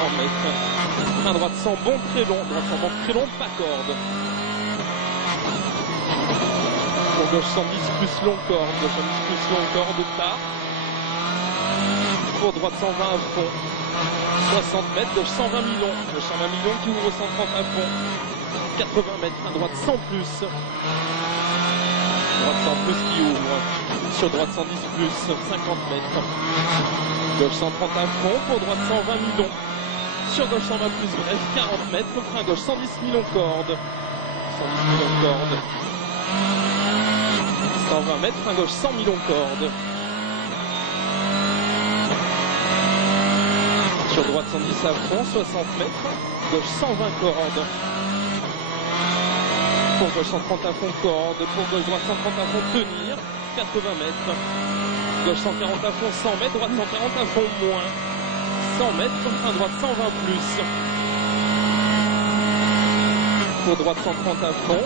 100 mètres. Frein droite sans bon, très long. Droite sans bon, très long, pas corde. Pour gauche 110 plus long corde. Gauche 110 plus long corde, tard. Pour droite 120 à fond. 60 mètres, gauche 120 millions. Gauche 120 millions qui ouvre 130 à fond. 80 mètres, frein droite 100 plus. Droite 100 plus qui ouvre. Sur droite 110 plus, 50 mètres. Gauche 130 à fond, pour droite 120 millions. Sur gauche 120 plus, bref, 40 mètres. Frein gauche 110 millions corde. 110 millions corde. 120 mètres, frein gauche 100 millions corde. Sur droite 110 à fond, 60 mètres. Gauche 120 corde. Pour gauche 130 à fond corde. Pour gauche droite 130 à fond tenir. 80 mètres. Gauche 140 à fond 100 mètres. Droite 140 à fond moins. 100 mètres. Frein droite 120 plus. Pour droite 130 à fond.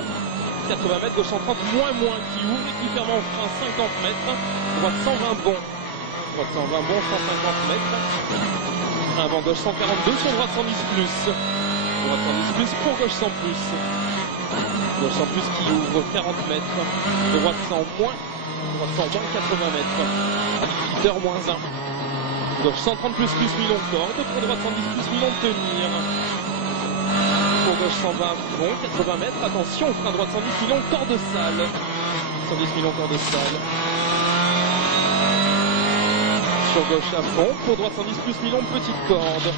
80 mètres. Gauche 130 moins qui ouvre et qui ferme en frein 50 mètres. Droite 120 bon. Droite 120 bon 150 mètres. Frein avant gauche 142 sur droite 110 plus. Droite 110 plus pour gauche 100 plus. Gauche 100 plus qui ouvre 40 mètres. Droite 100 moins. Droite 100 moins 80 mètres. Leader moins 1. Gauche 130 plus millions corde. Pour droite 110 plus millions tenir. Pour gauche 120 à fond. 80 mètres. Attention, frein droite 110 millions corde sale. 110 millions corde sale. Sur gauche à fond. Pour droite 110 plus millions petite corde.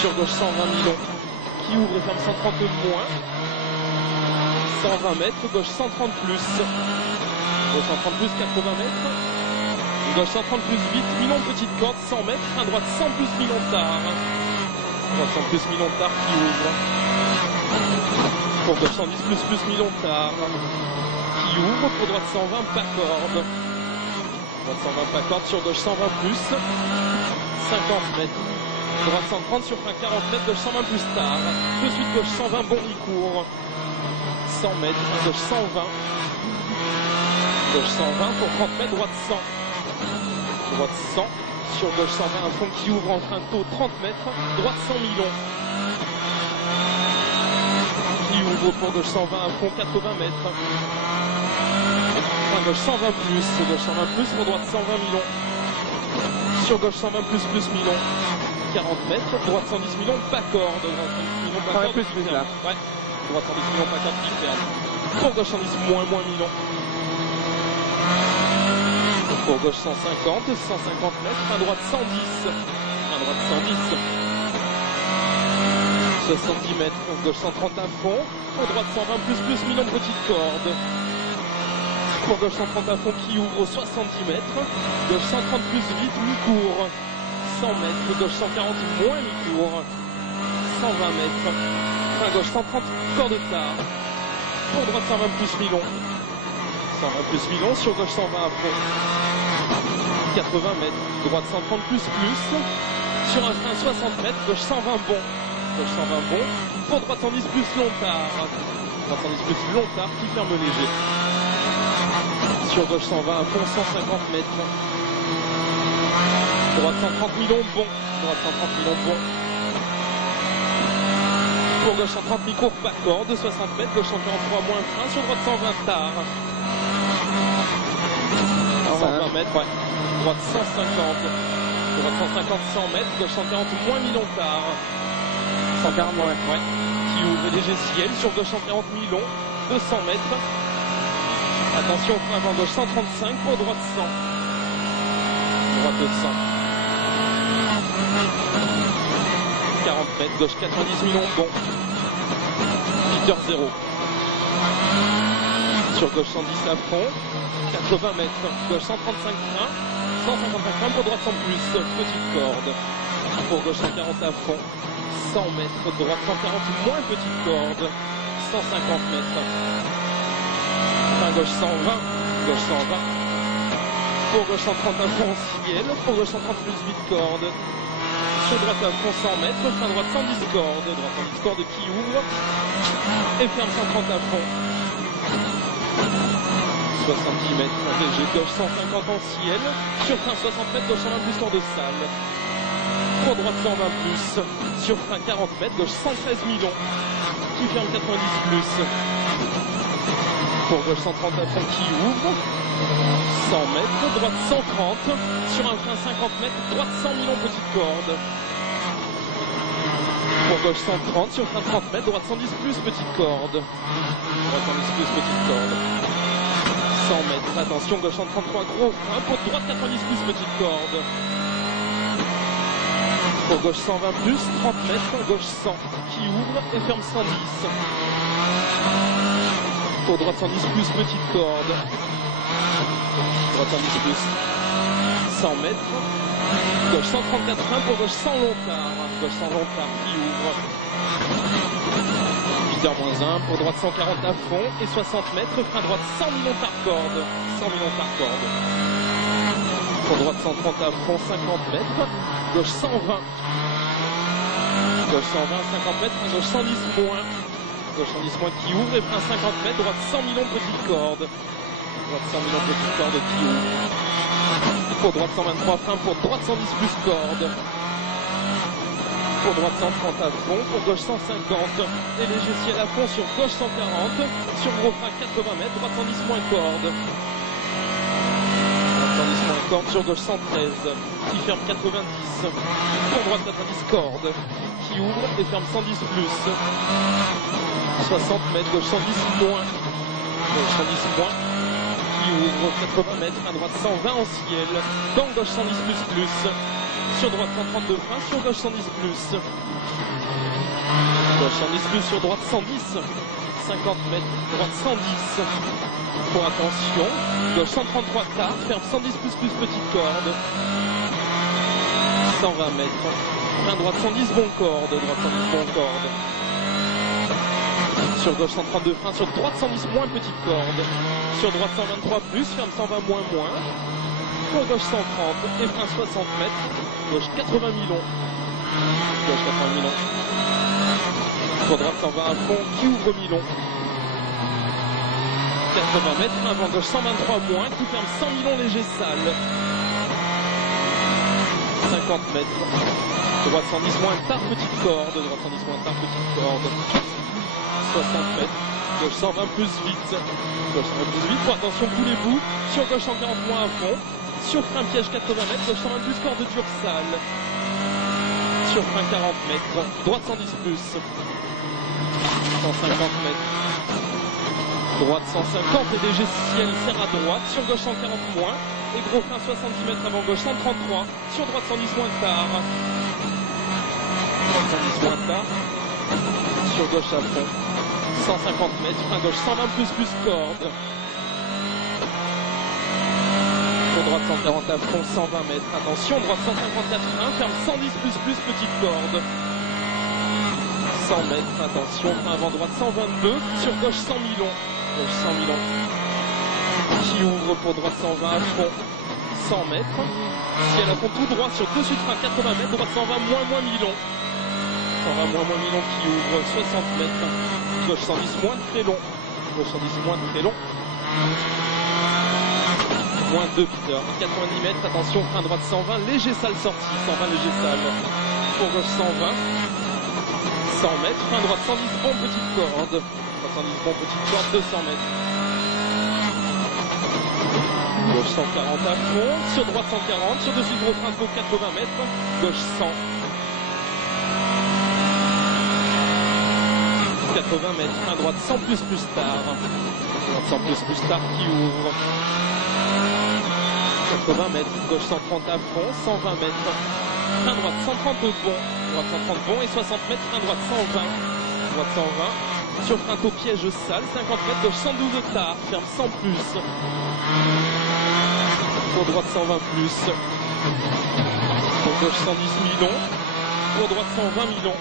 Sur gauche 120 millions. Qui ouvre et ferme 130 moins. 120 mètres, gauche 130 plus. Gauche 130 plus, 80 mètres. Gauche 130 plus, 8 millions petite corde, 100 mètres. Frein droite 100 plus millions tard. Droite 100 plus millions tard qui ouvre. Pour gauche 110 plus millions tard. Qui ouvre, pour droite 120 pas corde. Droite 120 pas corde, sur gauche 120 plus. 50 mètres. Droite 130 sur frein 40 mètres, gauche 120 plus tard. De suite gauche 120 bon mi-court. 100 mètres, gauche 120. Gauche 120 pour 30 mètres, droite 100. Droite 100. Sur gauche 120 un fond qui ouvre en frein tôt 30 mètres. Droite 100 millions. Qui ouvre pour gauche 120 un fond 80 mètres. Frein gauche 120 plus. Gauche 120 plus pour droite 120 millions. Sur gauche 120 plus millions. 40 mètres, droite 110 millions, pas corde. Droite 110 millions, pas corde. Plus là. Ouais. Droite 110 millions, pas corde, qui ferme. Pour gauche 110 moins millions. Pour gauche 150, 150 mètres, frein droite 110. Frein droite 110. 70 mètres, gauche 130 à fond. Pour droite 120 plus millions de petites cordes. Pour gauche 130 à fond qui ouvre 70 mètres. Gauche 130 plus vite, mi-court. 100 mètres, gauche 140 moins mi-court. 120 mètres. Frein gauche 130, corde tard. Pour droite 120 plus millions. 120 plus millions, sur gauche 120 à fond. 80 mètres, droite 130 plus. Sur un frein 60 mètres, gauche 120 bon. Gauche 120 bon. Pour droite 110 plus long tard. Droite 110 plus long tard qui ferme léger. Sur gauche 120 à fond, 150 mètres. Droite 130 millions bon. Droite 130 millions bon. Pour gauche 130 mi-court pas corde, 60 mètres. Gauche 143 moins frein. Sur droite 120 tard. 120 mètres, ouais. Droite 150. Droite 150, 100 mètres. Gauche 140 moins millions tard. 140 moins, ouais. Qui ouvre léger ciel. Sur gauche 140 millions. 200 mètres. Attention, frein avant gauche 135. Pour droite 100. Droite 100. 40 mètres, gauche 90 millions bon. Leader 0. Sur gauche 110 à fond. 80 mètres, gauche 135 freins. 155 freins pour droite 100 plus. Petite corde. Pour gauche 140 à fond. 100 mètres, droite 140 moins petite corde. 150 mètres. Frein gauche 120. Gauche 120. Pour gauche 130 à fond ciel. Pour gauche 130 plus vite corde. Sur droite à fond 100 mètres, frein droite 110 cordes, droite 110 cordes qui ouvre et ferme 130 à fond. 70 mètres, léger, gauche 150 en ciel, sur frein 60 mètres, gauche 120 plus corde sale. pour droite 120 plus, sur frein 40 mètres, gauche 113 millions, qui ferme 90 plus, pour gauche 130 à fond qui ouvre, 100 mètres, droite 130, sur un frein 50 mètres, droite 100 millions, petite corde, pour gauche 130, sur frein 30 mètres, droite 110 plus, petite corde, droite 110 plus, petite corde, 100 mètres, attention, gauche 133, gros frein, pour droite 90 plus, petite corde, pour gauche 120 plus, 30 mètres, gauche 100, qui ouvre et ferme 110. Pour droite 110 plus, petite corde. Droite 110 plus, 100 mètres. Gauche 134 frein, pour gauche 100 long tard. Gauche 100 long tard, qui ouvre. 8h-1, pour droite 140 à fond et 60 mètres, frein droite 100 millions par corde. 100 millions par corde. Pour droite 130 à fond, 50 mètres, gauche 120. Gauche 120, 50 mètres, gauche 110 moins. Gauche 110 moins qui ouvre et frein 50 mètres, droite 100 millions, petite corde. Droite 100 millions, petite corde qui ouvre. Pour droite 123 frein, pour droite 110 plus corde. Pour droite 130 à fond, pour gauche 150. Et léger ciel à fond sur gauche 140. Sur gros frein 80 mètres, droite 110 moins corde. 110 moins corde sur gauche 113 qui ferme 90, pour droite 90 corde qui ouvre et ferme 110 plus, 60 mètres, gauche 110 moins, gauche 110 moins qui ouvre 80 mètres, à droite 120 en ciel, dans gauche 110 plus, sur droite 132 frein, sur gauche 110 plus, gauche 110 plus, sur droite 110, 50 mètres, droite 110, pour attention, gauche 133 tard, ferme 110 plus, petite corde, 120 mètres, frein droite 110 bon corde, droite 110 bon corde, sur gauche 132 frein, sur droite 110 moins, petite corde, sur droite 123 plus, ferme 120 moins, pour gauche 130 et frein 60 mètres, gauche 80 millions, gauche 80 millions, pour droite 120 à fond, qui ouvre millions, 80 mètres, avant gauche 123 moins, qui ferme 100 millions léger sale. 50 mètres, droite 110 moins tard, petite corde, droite 110 moins tard, petite corde. 60 mètres, gauche 120 plus vite, gauche 120 plus vite, pour attention tous les bouts, sur gauche 140 moins à fond, sur frein piège 80 mètres, gauche 120 plus corde dure sale. Sur frein 40 mètres, droite 110 plus, 150 mètres. Droite 150 et léger ciel serre à droite, sur gauche 140 moins, et gros frein 70 mètres avant gauche 133, sur droite 110 moins tard, droite 110 moins tard, sur gauche à fond, 150 mètres, frein gauche 120 plus corde, sur droite 140 à fond, 120 mètres, attention, droite 154 frein, ferme 110 plus petite corde, 100 mètres, attention, frein avant droite 122, sur gauche 100 millions, gauche 100 millions, qui ouvre pour droite 120 à fond, 100 mètres, ciel à fond tout droit sur dessus de frein 80 mètres, droite 120 moins millions, 120 moins millions qui ouvre 60 mètres, gauche 110 moins très long, gauche 110 moins très long, moins 2 Peter, 90 mètres, attention, frein droite 120, léger sale sortie, 120 léger sale, pour gauche 120, 100 mètres, frein droite 110 bon petite corde, 110 bon petite corde, 200 mètres. Gauche 140 à fond, sur droite 140, sur dessus de gros frein 80 mètres, gauche 100. 80 mètres, frein droite 100 plus tard. Droite 100 plus tard qui ouvre. 80 mètres, gauche 130 à fond, 120 mètres. Frein droite 130 bon, droite 130 bon et 60 mètres, frein droite 120. Droite 120, sur frein au piège sale, 50 mètres, gauche 112 tard, ferme 100 plus. Pour droite 120 plus. Pour gauche 110 millions. Pour droite 120 millions.